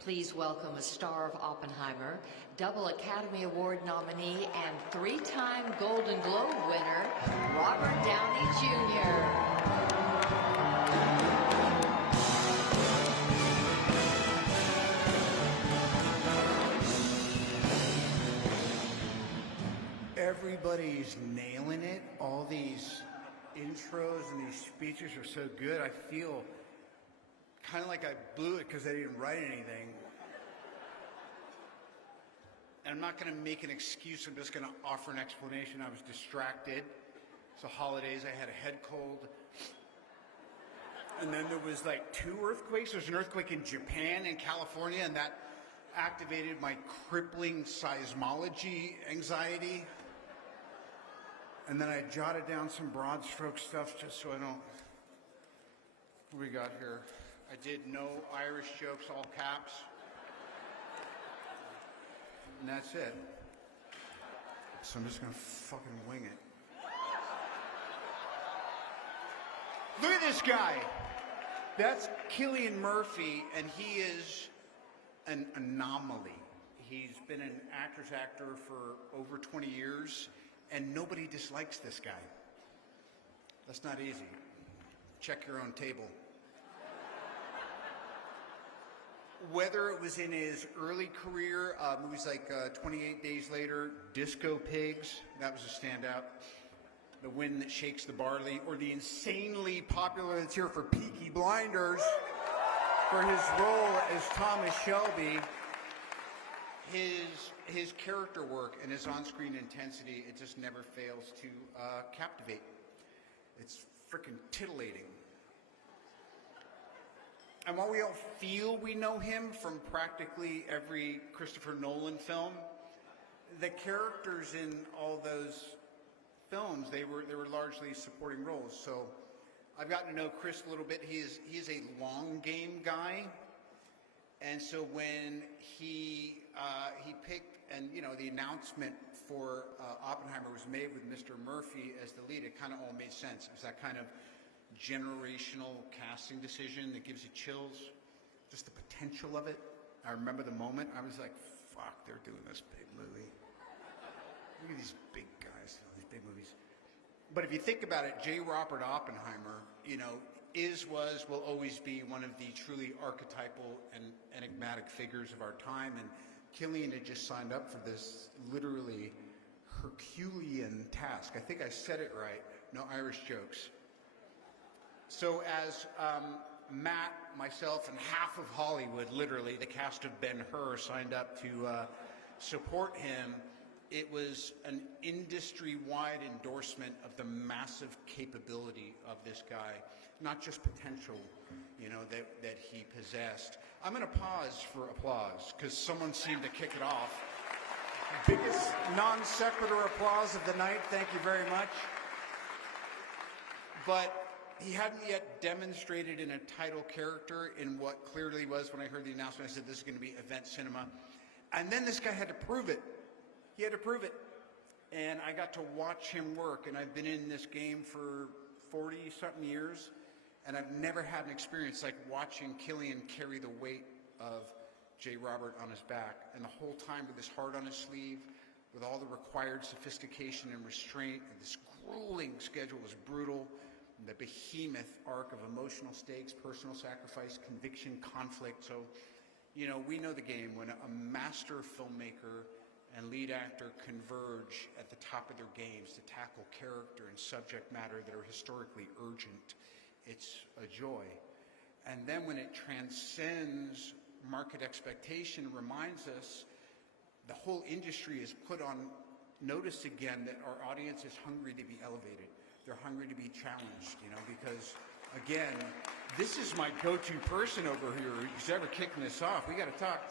Please welcome a star of Oppenheimer, double Academy Award nominee, and three-time Golden Globe winner, Robert Downey Jr. Everybody's nailing it. All these intros and these speeches are so good. I feel kind of like I blew it because I didn't write anything. And I'm not going to make an excuse. I'm just going to offer an explanation. I was distracted. It's the holidays. I had a head cold. And then there was like 2 earthquakes. There's an earthquake in Japan and California, and that activated my crippling seismology anxiety. And then I jotted down some broad stroke stuff just so I don't... What do we got here? I did no Irish jokes, all caps. And that's it. So I'm just gonna fucking wing it. Look at this guy. That's Cillian Murphy, and he is an anomaly. He's been an actor for over 20 years, and nobody dislikes this guy. That's not easy. Check your own table. Whether it was in his early career, movies like 28 Days Later, Disco Pigs, that was a standout, The Wind That Shakes the Barley, or the insanely popular that's here for Peaky Blinders, for his role as Thomas Shelby, his character work and his on-screen intensity, it just never fails to captivate. It's freaking titillating. And while we all feel we know him from practically every Christopher Nolan film, the characters in all those films, they were largely supporting roles. So I've gotten to know Chris a little bit. He is a long game guy. And so when he picked, and you know, the announcement for Oppenheimer was made with Mr. Murphy as the lead, it kind of all made sense. It was that kind of generational casting decision that gives you chills, just the potential of it. I remember the moment, I was like, fuck, they're doing this big movie. Look at these big guys, these big movies. But if you think about it, J. Robert Oppenheimer, you know, will always be one of the truly archetypal and enigmatic figures of our time. And Cillian had just signed up for this literally Herculean task. I think I said it right. No Irish jokes. So as Matt, myself, and half of Hollywood, literally, the cast of Ben-Hur, signed up to support him, it was an industry-wide endorsement of the massive capability of this guy, not just potential, you know, that he possessed. I'm going to pause for applause, because someone seemed to kick it off. Biggest non-sequitur applause of the night. Thank you very much. But he hadn't yet demonstrated in a title character in what clearly was, when I heard the announcement, I said, this is going to be event cinema. And then this guy had to prove it. He had to prove it. And I got to watch him work, and I've been in this game for 40-something years, and I've never had an experience like watching Cillian carry the weight of J. Robert on his back, and the whole time with his heart on his sleeve, with all the required sophistication and restraint, and this grueling schedule was brutal. The behemoth arc of emotional stakes, personal sacrifice, conviction, conflict. So, you know, we know the game. When a master filmmaker and lead actor converge at the top of their games to tackle character and subject matter that are historically urgent, it's a joy. And then when it transcends market expectation, reminds us the whole industry is put on notice again that our audience is hungry to be elevated. They're hungry to be challenged, you know, because, again, this is my go-to person over here who's ever kicking this off. We got to talk.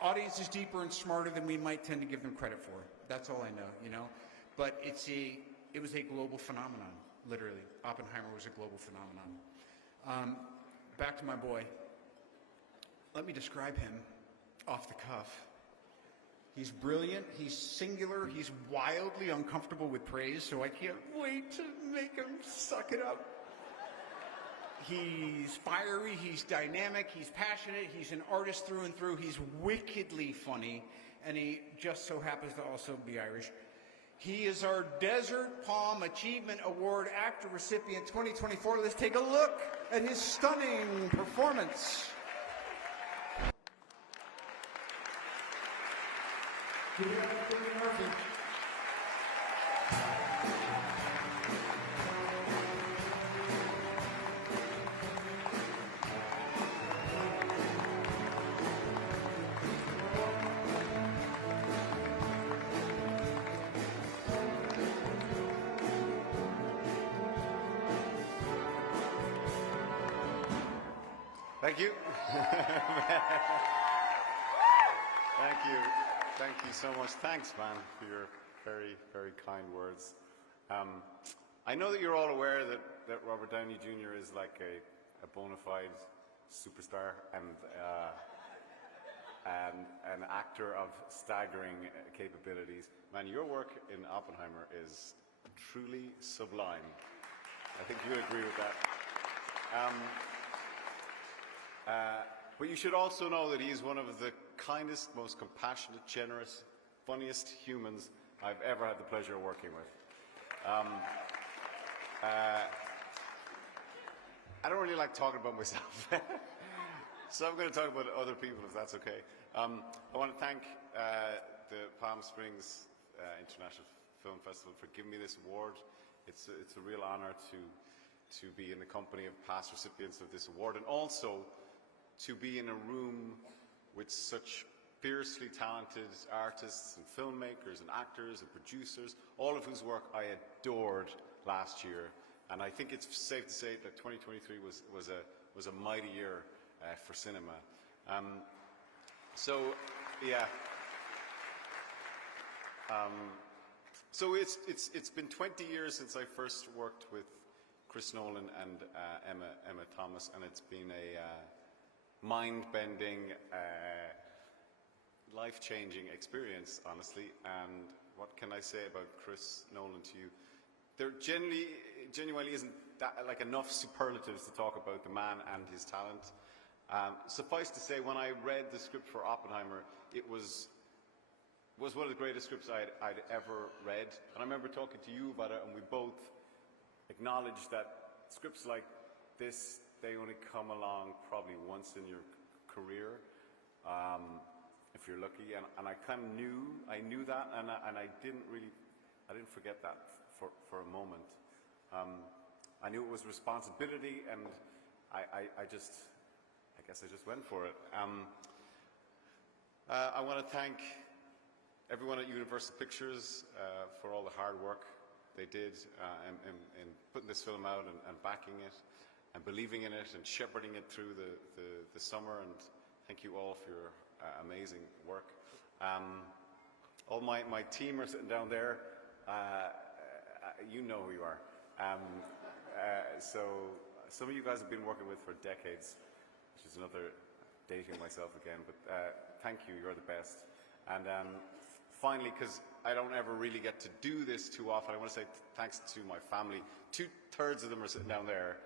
Audience is deeper and smarter than we might tend to give them credit for. That's all I know, you know. But it was a global phenomenon, literally. Oppenheimer was a global phenomenon. Back to my boy. Let me describe him off the cuff. He's brilliant, he's singular, he's wildly uncomfortable with praise, so I can't wait to make him suck it up. He's fiery, he's dynamic, he's passionate, he's an artist through and through, he's wickedly funny, and he just so happens to also be Irish. He is our Desert Palm Achievement Award actor recipient 2024. Let's take a look at his stunning performance. Thank you. Thank you so much. Thanks, man, for your very, very kind words. I know that you're all aware that Robert Downey Jr. is like a bona fide superstar and an actor of staggering capabilities. Man, your work in Oppenheimer is truly sublime. I think you would agree with that. But you should also know that he's one of the kindest, most compassionate, generous, funniest humans I've ever had the pleasure of working with. I don't really like talking about myself, so I'm going to talk about other people, if that's okay. I want to thank the Palm Springs International Film Festival for giving me this award. It's a real honor to be in the company of past recipients of this award, and also to be in a room with such fiercely talented artists and filmmakers and actors and producers, all of whose work I adored last year. And I think it's safe to say that 2023 was a mighty year for cinema. So it's been 20 years since I first worked with Chris Nolan and Emma Thomas, and it's been a mind-bending, life-changing experience, honestly. And what can I say about Chris Nolan to you? There genuinely isn't like enough superlatives to talk about the man and his talent. Suffice to say, when I read the script for Oppenheimer, it was one of the greatest scripts I'd ever read. And I remember talking to you about it, and we both acknowledged that scripts like this, they only come along probably once in your career, if you're lucky. And I kind of knew that, and I didn't forget that for a moment. I knew it was responsibility, and I guess I just went for it. I want to thank everyone at Universal Pictures for all the hard work they did in putting this film out and backing it and believing in it and shepherding it through the summer. And thank you all for your amazing work. All my team are sitting down there. You know who you are. So some of you guys have been working with for decades, which is another dating myself again, but thank you, you're the best. And finally, because I don't ever really get to do this too often, I want to say thanks to my family. 2/3 of them are sitting down there.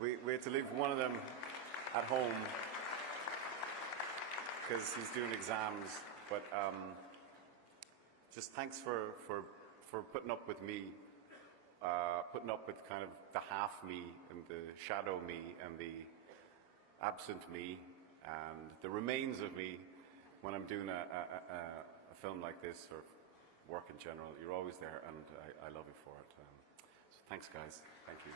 We had to leave one of them at home because he's doing exams, but just thanks for putting up with me, putting up with kind of the half me and the shadow me and the absent me and the remains of me when I'm doing a film like this or work in general. You're always there, and I love you for it. So thanks, guys. Thank you.